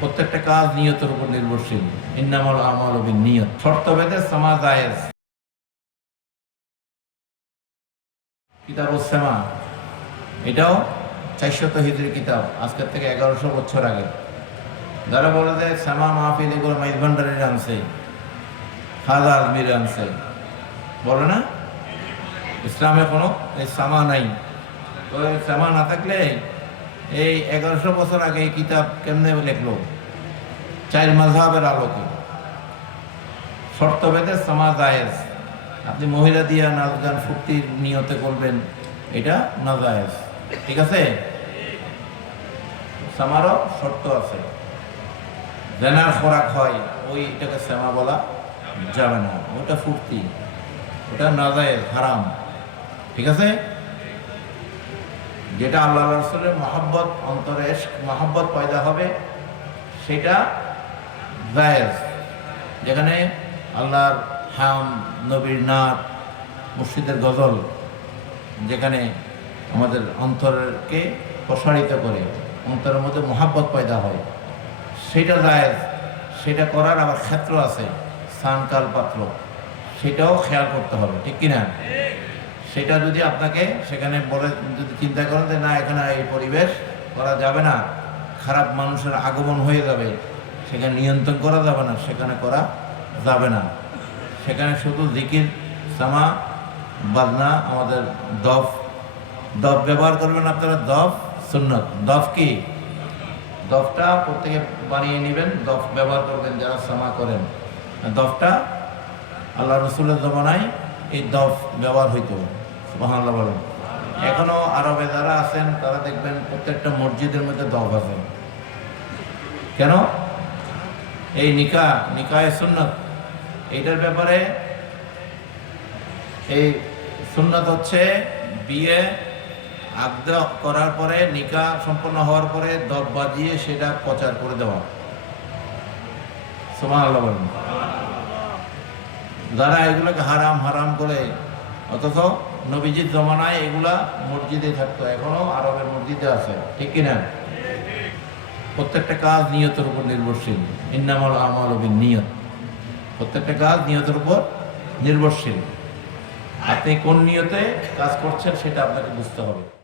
প্রত্যেকটা কাজ নিয়তের উপর নির্ভরশীল। ইন্নামাল আমাল বিন নিয়ত শর্ত ভেদে সামা জায়েজ। কিতাব সেমা। এটাও চারশত হিজরি কিতাব, আজকের থেকে এগারোশো বছর আগে। যারা বলে যে শ্যামা মাহফিল এগুলো মাইজ ভান্ডারের আনছে, খাজা আজমির আনছে, বলে না? ইসলামে কোনো এই সামা নাই। তো সামা না থাকলে এই এগারোশো বছর আগে এই কিতাব কেমনে লেখলো? চার মাঝহাবের আলোকে। শর্ত ভেদে সামা জায়েজ। আপনি মহিলা দিয়া নাচ গান ফুর্তির নিয়তে করবেন, এটা না জায়েজ। ঠিক আছে? সামারও শর্ত আছে। জেনার খোরাক হয় ওই এটাকে শ্যামা বলা যাবে না। ওটা ফুর্তি। ওটা নাজায়েজ হারাম। ঠিক আছে? যেটা আল্লাহ রসুলের মহাব্বত, অন্তরে মহাব্বত পয়দা হবে, সেটা জায়েজ যেখানে আল্লাহর হাম, নবীর নাথ মুর্শিদের গজল, যেখানে আমাদের অন্তরকে প্রসারিত করে, অন্তরের মধ্যে মহাব্বত পয়দা হয়, সেটা জায়েজ, সেটা করার আবার ক্ষেত্র আছে স্থানকাল পাত্র, সেটাও খেয়াল করতে হবে, ঠিক কিনা? সেটা যদি আপনাকে সেখানে বলে, যদি চিন্তা করেন যে না, এখানে এই পরিবেশ করা যাবে না, খারাপ মানুষের আগমন হয়ে যাবে, সেখানে নিয়ন্ত্রণ করা যাবে না, সেখানে করা যাবে না। সেখানে শুধু জিকির, সামা, বাজনা, আমাদের দফ। দফ ব্যবহার করবেন আপনারা, দফ, সুন্নত। দফ কি? দফটা প্রত্যেকে বানিয়ে নেবেন, দফ ব্যবহার করবেন যারা সামা করেন। দফটা আল্লাহ রসুলের জমানায় এই দফ ব্যবহার হইতো। এখনও আরবে যারা আছেন, তারা দেখবেন প্রত্যেকটা মসজিদের মধ্যে দফ আছে। কেন? এই নিকা, নিকায় সুন্নত। এইটার ব্যাপারে এই সুন্নত হচ্ছে বিয়ে আগ্দ করার পরে, নিকা সম্পন্ন হওয়ার পরে দব বাজিয়ে সেটা প্রচার করে দেওয়া। সুমান আল্লাহ বলেন। যারা এগুলোকে হারাম হারাম করে, অথচ নবীজির জমানায় এগুলা মসজিদে থাকতো, এখনও আরবের মসজিদে আছে, ঠিক কিনা? প্রত্যেকটা কাজ নিয়তের উপর নির্ভরশীল। ইন্নামাল আমল বিন নিয়ত প্রত্যেকটা কাজ নিয়তের উপর নির্ভরশীল। আপনি কোন নিয়তে কাজ করছেন সেটা আপনাকে বুঝতে হবে।